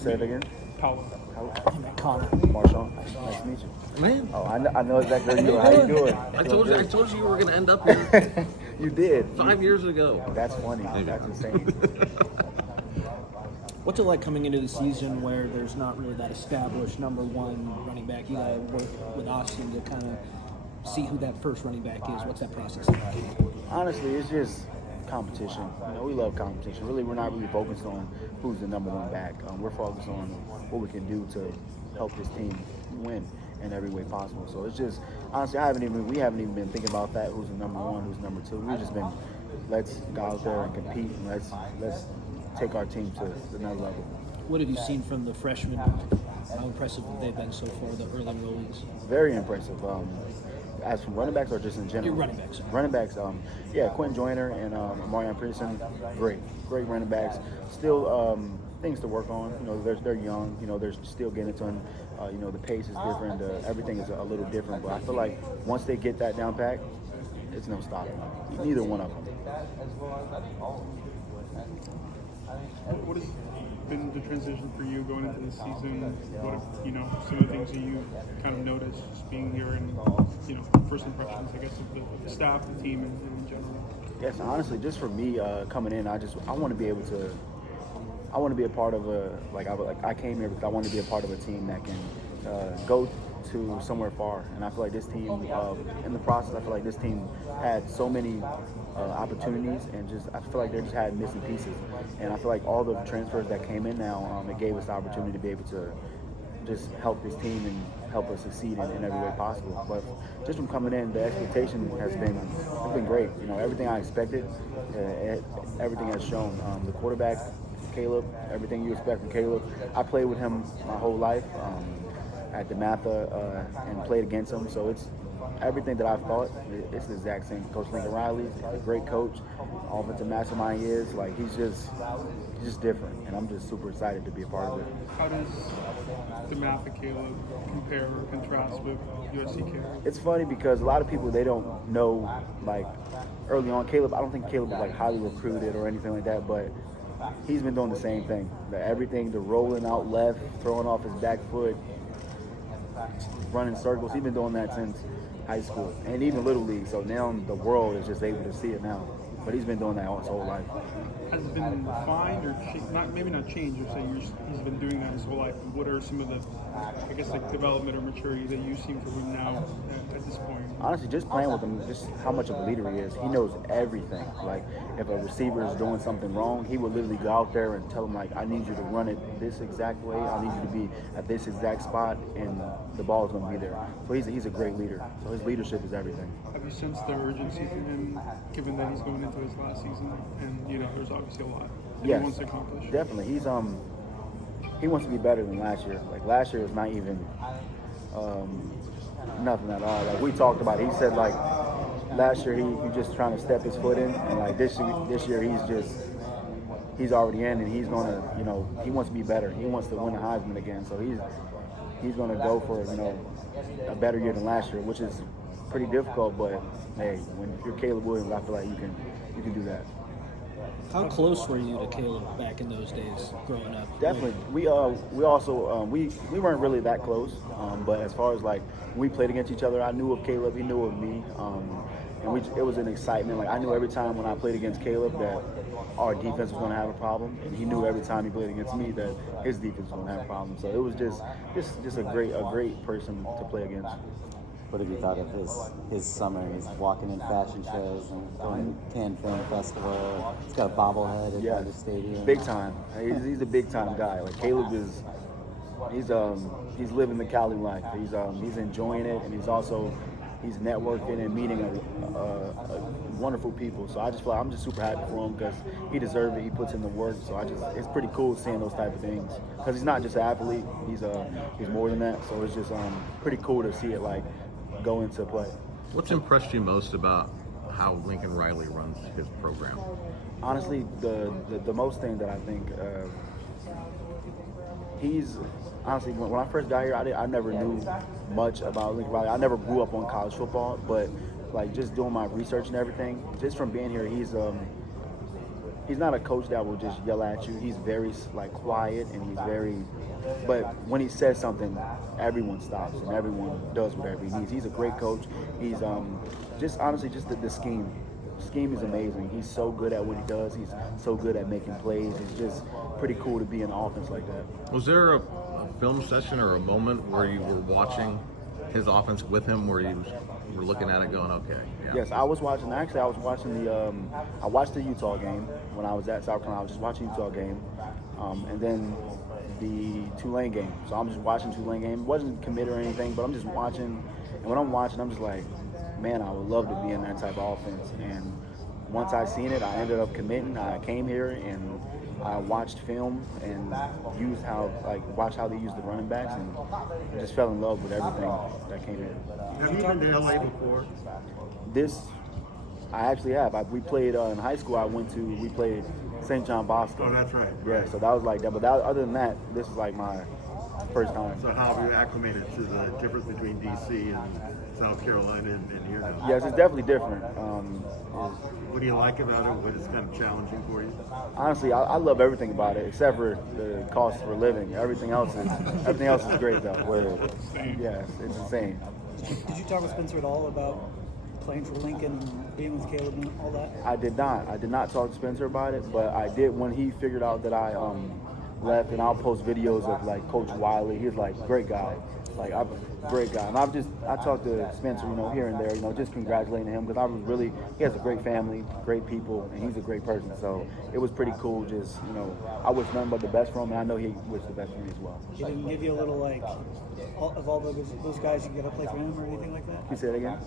Say it again. Paolo. Connor. MARSHAWN. Nice to meet you. Man. Oh, I know exactly who you are. How you doing? I told you you were going to end up here You did. 5 years ago. That's funny. That's insane. What's it like coming into the season where there's not really that established number one running back? You got to work with Austin to kind of see who that first running back is. What's that process like? Honestly, it's just competition. You know, we love competition. Really, we're not really focused on who's the number one back. We're focused on what we can do to help this team win in every way possible. So it's just, honestly, we haven't even been thinking about that. Who's the number one? Who's number two? We've just been, let's go out there and compete, and let's take our team to another level. What have you seen from the freshmen? How impressive have they been so far, the early enrollees? Very impressive. As from running backs or just in general? Your running backs. Running backs, Quentin Joyner and Marion Pearson, great running backs. Still things to work on. You know, they're young. You know, they're still getting to them. You know, the pace is different. Everything is a little different. But I feel like once they get that down pat, it's no stopping them. Neither one of them. What has been the transition for you going into the season? What have, some of the things that you kind of noticed just being here and, first impressions, I guess, of the staff, the team, and in general? Yes, honestly, just for me coming in, I want to be able to. I want to be a part of I came here because I want to be a part of a team that can go to somewhere far. And I feel like this team, in the process, I feel like this team had so many opportunities, and I feel like they just had missing pieces. And I feel like all the transfers that came in now, it gave us the opportunity to be able to just help this team and help us succeed in every way possible. But just from coming in, the expectation has been great. You know, everything I expected, everything has shown. The quarterback, Caleb, everything you expect from Caleb. I played with him my whole life at DeMatha and played against him, so it's everything that I thought. It's the exact same. Coach Lincoln Riley's a great coach, offensive mastermind he is. Like he's just different, and I'm just super excited to be a part of it. How does DeMatha Caleb compare or contrast with USC Caleb? It's funny because a lot of people, they don't know, like early on Caleb. I don't think Caleb was like highly recruited or anything like that, but he's been doing the same thing. Everything, the rolling out left, throwing off his back foot, running circles. He's been doing that since high school and even Little League. So now the world is just able to see it now. But he's been doing that his whole life. Has it been refined or maybe not changed? You're saying he's been doing that his whole life. What are some of the, development or maturity that you've seen from him now at this point? Honestly, just playing with him, just how much of a leader he is. He knows everything. Like, if a receiver is doing something wrong, he would literally go out there and tell him, like, I need you to run it this exact way. I need you to be at this exact spot, and the ball is going to be there. So he's a great leader. So his leadership is everything. Have you sensed the urgency from him, given that he's going into his last season, and there's obviously a lot that he wants to accomplish? Definitely. He wants to be better than last year. Like last year was not even nothing at all. Like we talked about it. He said like last year he just trying to step his foot in, and like this year he's already in, and he's gonna he wants to be better. He wants to win the Heisman again. So he's gonna go for a better year than last year, which is pretty difficult. But hey, when you're Caleb Williams, I feel like you can do that. How close were you to Caleb back in those days growing up? Definitely. We also we weren't really that close, but as far as like when we played against each other, I knew of Caleb, he knew of me, and it was an excitement. Like I knew every time when I played against Caleb that our defense was going to have a problem, and he knew every time he played against me that his defense was going to have a problem. So it was just a great person to play against. What have you thought of his summer? He's walking in fashion shows and going to Cannes Film Festival. He's got a bobblehead at the stadium. Big time. He's a big time guy. Like Caleb is, he's living the Cali life. He's enjoying it, and he's networking and meeting wonderful people. So I just feel like I'm just super happy for him because he deserves it. He puts in the work. So it's pretty cool seeing those type of things because he's not just an athlete. He's more than that. So it's just pretty cool to see it like go into play. What's impressed you most about how Lincoln Riley runs his program? Honestly, the most thing that I think he's honestly when I first got here, I never knew much about Lincoln Riley. I never grew up on college football, but like just doing my research and everything, just from being here, he's not a coach that will just yell at you. He's very like quiet, and he's very. But when he says something, everyone stops and everyone does whatever he needs. He's a great coach. He's just honestly just the scheme. Scheme is amazing. He's so good at what he does. He's so good at making plays. It's just pretty cool to be in an offense like that. Was there a film session or a moment where you were watching his offense with him, where you were looking at it going, okay? Yeah. Yes, I was watching. Actually, I was watching I watched the Utah game when I was at South Carolina. I was just watching the Utah game, and then the Tulane game. So I'm just watching Tulane game. Wasn't committed or anything, but I'm just watching. And when I'm watching, I'm just like, man, I would love to be in that type of offense. And once I seen it, I ended up committing. I came here and I watched film and watched how they used the running backs, and just fell in love with everything that came in. Have you been to LA before? I actually have. We played in high school. We played St. John Bosco. Oh, that's right. Yeah, so that was like that. But other than that, this is like my first time. So how have you acclimated to the difference between DC and South Carolina and here now? Yes, it's definitely different. What do you like about it? What is kind of challenging for you? Honestly, I love everything about it except for the cost for living. Everything else is great though. Yes, it's insane. Did you talk with Spencer at all about playing for Lincoln and being with Caleb and all that? I did not talk to Spencer about it, but I did when he figured out that I left, and I'll post videos of like Coach Wiley. He's like great guy, great guy. And I talked to Spencer, here and there, just congratulating him because he has a great family, great people, and he's a great person. So it was pretty cool. Just I wish nothing but the best for him, and I know he wished the best for me as well. He didn't give you a little of all those guys you got to play for him or anything like that? You say it again?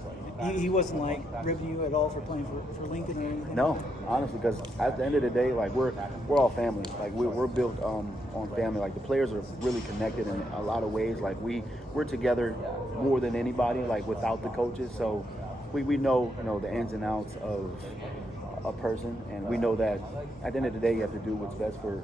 He wasn't like ribbing you at all for playing for Lincoln or anything? No, honestly, because at the end of the day, like we're all family. Like we're built on family. Like the players are really connected in a lot of ways. Like we're together more than anybody. Like without the coaches, so we know the ins and outs of a person, and we know that at the end of the day, you have to do what's best for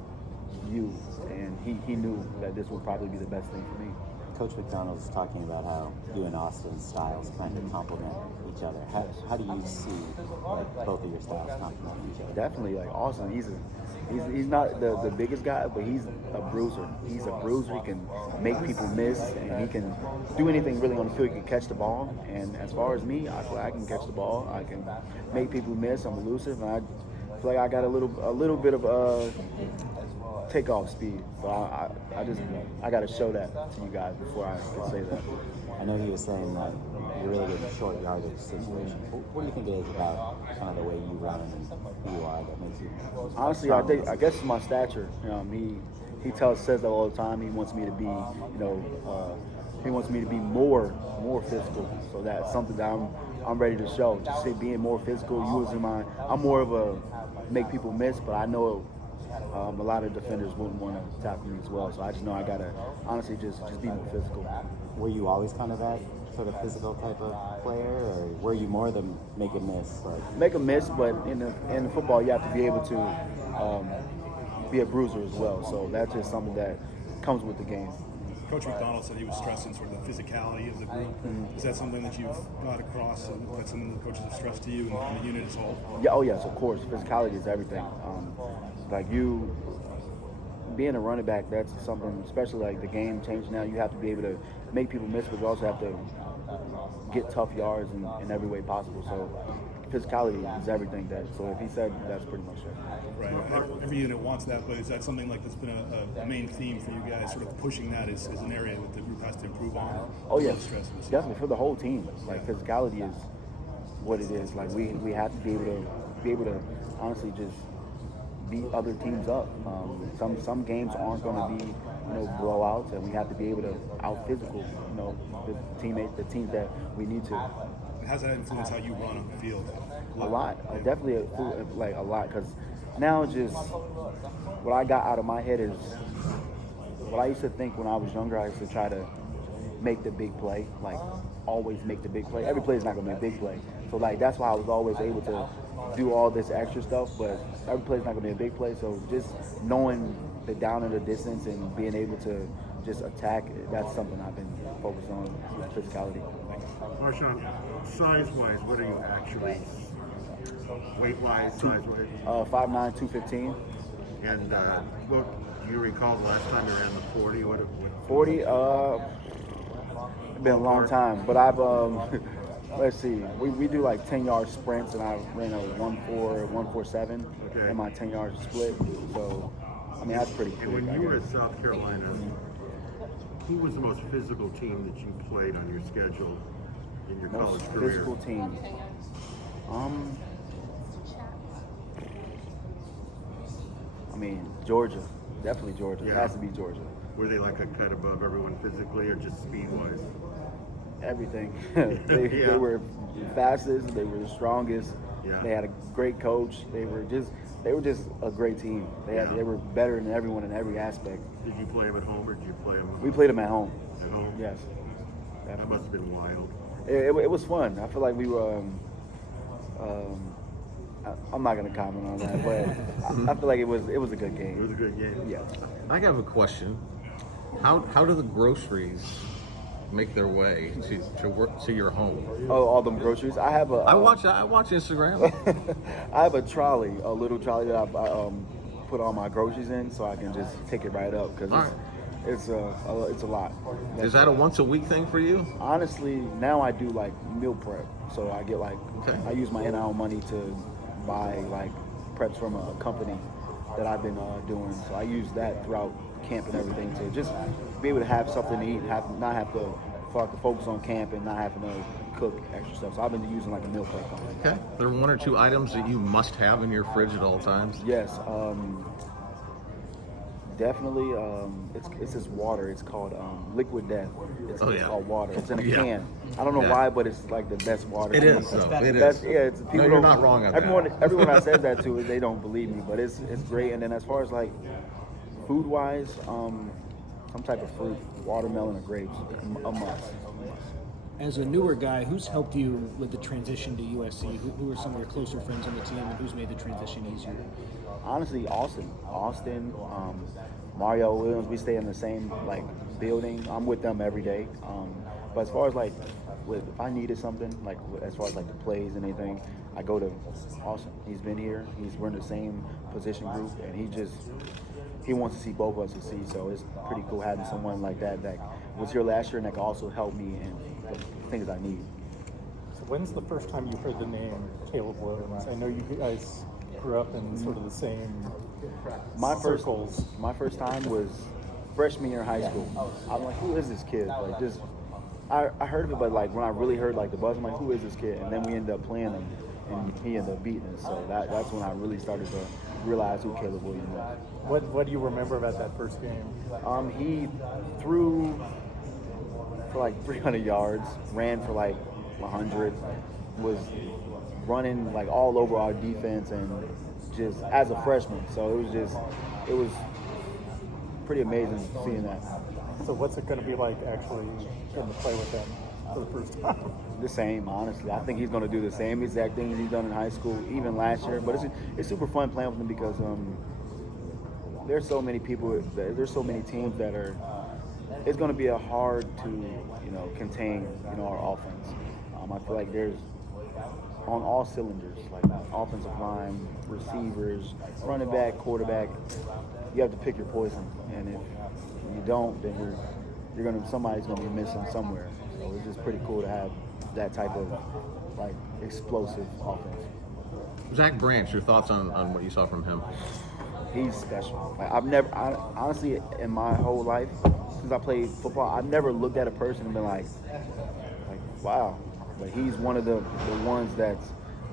you. And he knew that this would probably be the best thing for me. Coach McDonald was talking about how you and Austin's styles kind of complement each other. How do you see both of your styles complement each other? Definitely, like Austin, he's not the biggest guy, but he's a bruiser. He's a bruiser. He can make people miss, and he can do anything really on the field. He can catch the ball. And as far as me, I feel like I can catch the ball. I can make people miss. I'm elusive, and I feel like I got a little bit of takeoff speed, but I got to show that to you guys before I can say that. I know he was saying that you're really good in short yardage situations. What do you think it is about kind of the way you run and who you are that makes you? Honestly, I guess it's my stature. He says that all the time. He wants me to be, he wants me to be more physical. So that's something that I'm ready to show. Just say being more physical, I'm more of a make people miss, but I know. A lot of defenders wouldn't want to tackle me as well, so I just know I gotta honestly just be more physical. Were you always kind of that sort of physical type of player, or were you more than make a miss? Make a miss, but in football you have to be able to be a bruiser as well. So that's just something that comes with the game. Coach McDonald said he was stressing sort of the physicality of the group. Mm-hmm. Is that something that you've got across, and that's something the coaches have stressed to you and the unit as a whole? Yeah, oh yes, of course. Physicality is everything. Like you being a running back, that's something, especially like the game changed now. You have to be able to make people miss, but you also have to get tough yards in every way possible. So physicality is everything. So if he said, that's pretty much it. Right. Every unit wants that, but is that something like that's been a main theme for you guys, sort of pushing that as an area that the group has to improve on? Oh yes, definitely for the whole team. Like physicality is what it is. Like we have to be able to honestly just beat other teams up. Some games aren't going to be blowouts, and we have to be able to out physical the teams that we need to. How does that influence how you run on the field? A lot, definitely a lot, because now just what I got out of my head is what I used to think when I was younger. I used to try to make the big play, like always make the big play. Every play is not going to be a big play, so like that's why I was always able to do all this extra stuff, but every play is not going to be a big play. So just knowing the down and the distance and being able to just attack, that's something I've been focused on with physicality. MARSHAWN, size-wise, what are you actually Weight-wise, size-wise? 5'9", 215. And what do you recall the last time you ran the 40? What 40. It's been a long time, but I've let's see. We do like 10-yard sprints, and I ran a 1.47 Okay. in my 10-yard split. So I mean that's pretty And quick. when I you were at guess. South Carolina, who was the most physical team that you played on your schedule in your college Most career? physical team. I mean Georgia, definitely Georgia. It Yeah. has to be Georgia. Were they like a cut above everyone physically, or just speed-wise? Everything. Yeah. They were the fastest. They were the strongest. Yeah. They had a great coach. They were just a great team. Yeah. They were better than everyone in every aspect. Did you play them at home, or did you play them We played them at home. at home? Yes. That Definitely. must have been wild. It was fun. I feel like we were. I'm not gonna comment on that, but I feel like it was a good It was game. a good game. Yeah. I have a question. How do the groceries make their way to work to your home? Oh, all them groceries. I have a. I watch Instagram. I have a trolley, a little trolley that I put all my groceries in, so I can just take it right up because All right. it's a lot. Is that a once a week thing for you? Honestly, now I do like meal prep, so I get like Okay. I use my NIL money to buy like preps from a company that I've been doing. So I use that throughout camp and everything to just be able to have something to eat, not have to focus on camp and not having to cook extra stuff. So I've been using like a meal prep company. Okay. There are one or two items that you must have in your fridge at all times. Yes, definitely. It's this water. It's called Liquid Death. It's Oh, yeah. called water. It's in a Yeah. can. I don't know Yeah. why, but it's like the best water. It is. So it That's, is. yeah, it's, people No, you're don't- not wrong on Everyone I said that to, they don't believe me, but it's great. And then as far as like food wise, some type of fruit, watermelon or grapes, a must. As a newer guy, who's helped you with the transition to USC? Who are some of your closer friends on the team, and who's made the transition easier? Honestly, Austin, Mario Williams. We stay in the same like building. I'm with them every day. But as far as like, if I needed something, like as far as like the plays and anything, I go to Austin. He's been here. We're in the same position group, and he wants to see both of us succeed. So it's pretty cool having someone like that was here last year and that can also help me in the things I need. So when's the first time you heard the name Caleb Williams? I know you guys grew up in sort of the same circles. My first time was freshman year in high school. I'm like, who is this kid? Like, just I heard of it, but like when I really heard like the buzz, I'm like, who is this kid? And then we ended up playing him, and he ended up beating us. So that's when I really started to realize who Caleb Williams was. What do you remember about that first game? He threw for like 300 yards, ran for like 100, was running like all over our defense, and just as a freshman. So it was pretty amazing seeing that. So what's it going to be like actually getting to play with him for the first time? The same, honestly. I think he's going to do the same exact things he's done in high school, even last year. But it's super fun playing with him because there's so many people, there's so many teams that are. It's going to be hard to contain our offense. I feel like there's on all cylinders, like offensive line, receivers, running back, quarterback. You have to pick your poison, and if you don't, then somebody's gonna be missing somewhere. So it's just pretty cool to have that type of like explosive offense. Zach Branch, your thoughts on what you saw from him? He's special. Like honestly, in my whole life, since I played football, I've never looked at a person and been like, wow. But he's one of the ones that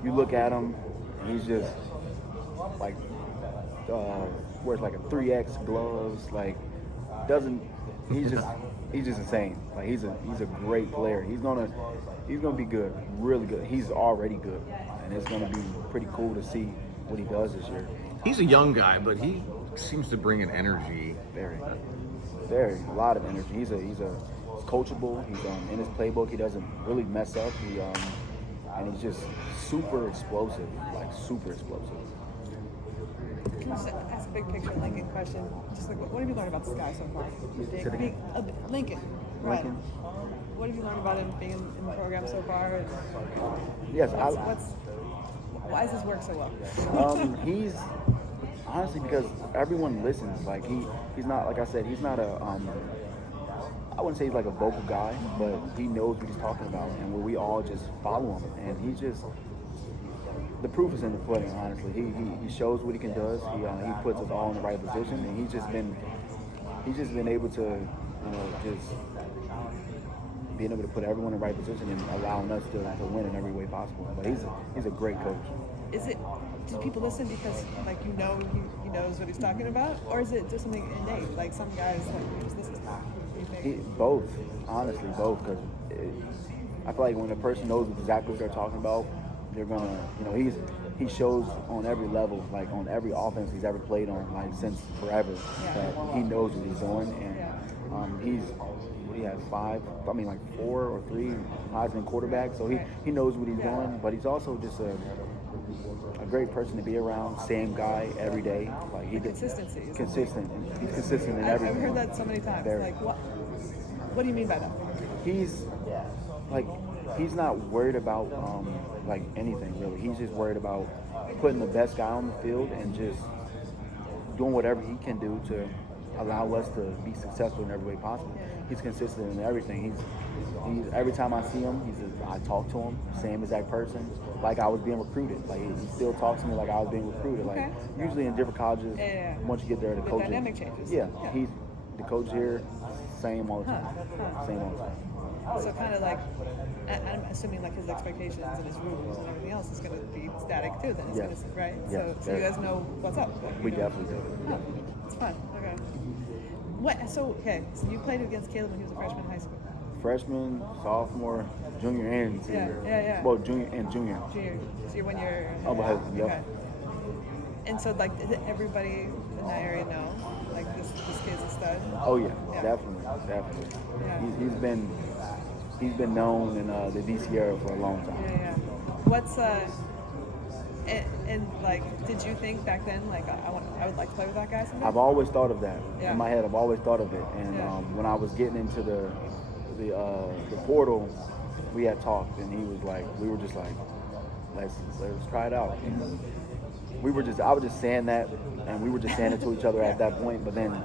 you look at him, and he's just like wears like a 3X gloves, like he's just insane. Like he's a great player. He's gonna be good, really good. He's already good, and it's gonna be pretty cool to see what he does this year. He's a young guy, but he seems to bring an energy. Very, a lot of energy. He's coachable. He's in his playbook. He doesn't really mess up. And he's just super explosive, like super explosive. Can I just ask a big picture Lincoln question? Just like, what have you learned about this guy so far? Lincoln. Right. Lincoln. What have you learned about him being in the program so far? And Yes, Why does this work so well? He's honestly because everyone listens. Like he's not, like I said, he's not a I wouldn't say he's like a vocal guy, but he knows what he's talking about, and we all just follow him. And he just, the proof is in the pudding. Honestly, he shows what he can do. He puts us all in the right position, and he's just been able to, you know, just being able to put everyone in the right position and allowing us to win in every way possible. But he's a great coach. Do people listen because like he knows what he's talking about, or is it just something innate? Like some guys like just listen. Both, honestly, both. Because I feel like when a person knows exactly what they're talking about, they're gonna, you know, he shows on every level, like on every offense he's ever played on, like since forever, that he knows what he's doing, and he has 4 or 3 Heisman quarterbacks, so he knows what he's doing, but he's also just a great person to be around. Same guy every day, like consistency. Consistent. He's consistent in everything. I've heard that so many times. Like what do you mean by that? He's not worried about like anything really. He's just worried about putting the best guy on the field and just doing whatever he can do to allow us to be successful in every way possible. He's consistent in everything. He's every time I see him, I talk to him, same exact person, like I was being recruited. Like he still talks to me like I was being recruited. Like usually in different colleges, once you get there, the coach dynamic changes. Yeah, he's the coach here, same all the time. Same all the time. So kind of like, I'm assuming like his expectations and his rules and everything else is going to be static too. Then it's going to, right? Yeah, so you guys know what's up. We definitely do. Oh, it's fun. Okay. So you played against Caleb when he was a freshman in high school. Freshman, sophomore, junior, and senior. Yeah. Well, junior and junior. Junior. So you're 1 year. Yep. Okay. And so like, did everybody in that area know like this kid's a stud? Oh yeah. Definitely. Yeah. He's been known in the DC area for a long time. Yeah. What's and like, did you think back then like I would like to play with that guy someday? I've always thought of that in my head. I've always thought of it, and when I was getting into the portal, we had talked, and he was like, we were just like, let's try it out. And I was just saying that, and we were just saying it to each other at that point, but then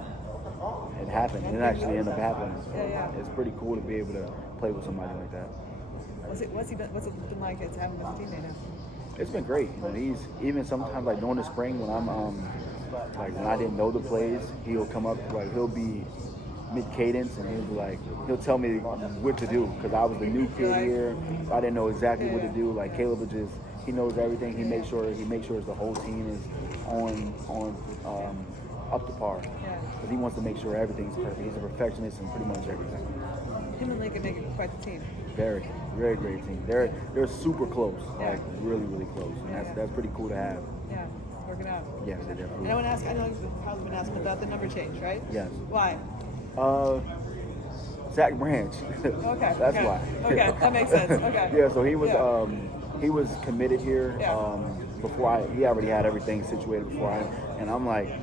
it happened. It actually ended up happening. So it's pretty cool to be able to play with somebody like that. What's it been like to have him as a teammate now? It's been great. You know, he's even sometimes like during the spring when I'm like when I didn't know the plays, he'll come up, like he'll be mid cadence and he'll tell me what to do because I was the new kid here. I didn't know exactly what to do. Like Caleb would just, he knows everything. He makes sure the whole team is on up to par. Because he wants to make sure everything's perfect. He's a perfectionist in pretty much everything. Him and Lincoln make it quite the team. Very, very great team. They're super close, like really, really close. And that's pretty cool to have. Yeah, it's working out. Yes, they definitely. And I want to ask, I know you've probably been asking about the number change, right? Yes. Why? Zach Branch. Okay. That's why. Okay, that makes sense. Okay. Yeah, so he was committed here before he already had everything situated before and I'm like,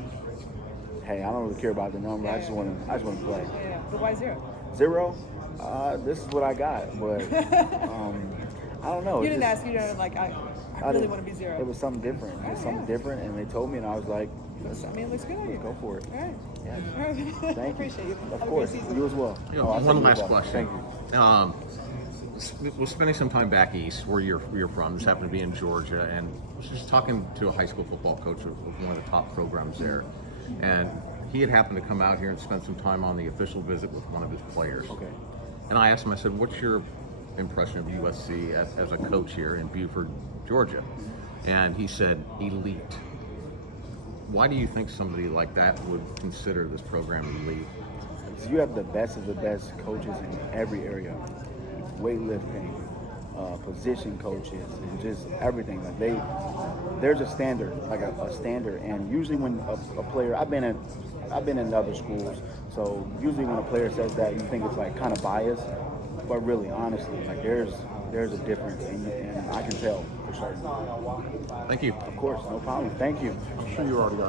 hey, I don't really care about the number. I just want to play. Yeah. But why 0? 0? This is what I got, but I don't know. You didn't ask. You know, like I really want to be 0. It was something different. It was something different, and they told me, and I was like, it looks good on you. Go for it. All right. Yeah. All right. Thank you. Appreciate you. Of course. You as well. One last question. Thank you. Was spending some time back east, where you're from. This happened to be in Georgia, and was just talking to a high school football coach of one of the top programs there, and he had happened to come out here and spend some time on the official visit with one of his players. Okay. And I asked him, I said, what's your impression of USC as a coach here in Beaufort, Georgia? And he said, elite. Why do you think somebody like that would consider this program elite? So you have the best of the best coaches in every area. Weightlifting, position coaches, and just everything. Like there's a standard, like a standard. And usually when a player, I've been in other schools, so usually when a player says that, you think it's like kind of biased, but really, honestly, like there's a difference, and I can tell for certain. Thank you. Of course, no problem. Thank you. I'm sure you already got